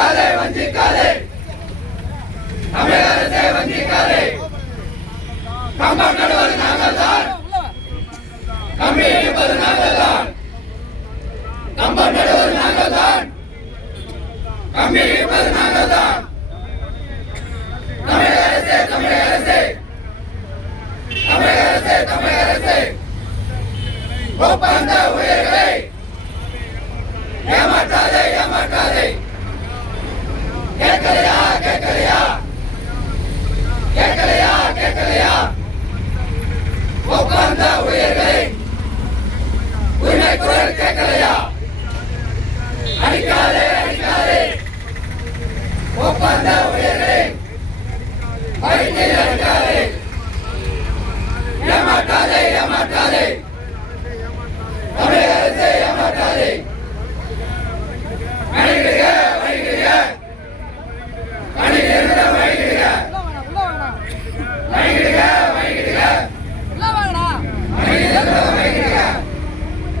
வஞ்சிக்காதே வஞ்சிக்காதே தமிழக அரசை வஞ்சிக்காதே. கம்பம் நடுவது நாங்கள் தான், கம்பி இழுப்பது நாங்கள் தான். கம்பம் நடுவது நாங்கள் தான், கம்பி இழுப்பது நாங்கள் தான். தமிழக அரசே தமிழக அரசே தமிழக அரசே தமிழக அரசே ஒப்பந்த ஊழியர்களை ஏமாற்றாதே ஏமாற்றாதே. கேட்கலையா கேட்கலையா கேட்கலையா கேட்கலையா ஒப்பந்த ஊழியர்களை உரிமை குரல் கேட்கலையா? அடிக்காதே அடிக்காதே ஒப்பந்த ஊழியர்களை வயிற்றில் அடிக்காதே. ஏமாற்றாதே ஏமாற்றாதே தமிழக அரசை ஏமாற்றாதே. வணிகர்களே வணிகர்களே வணிக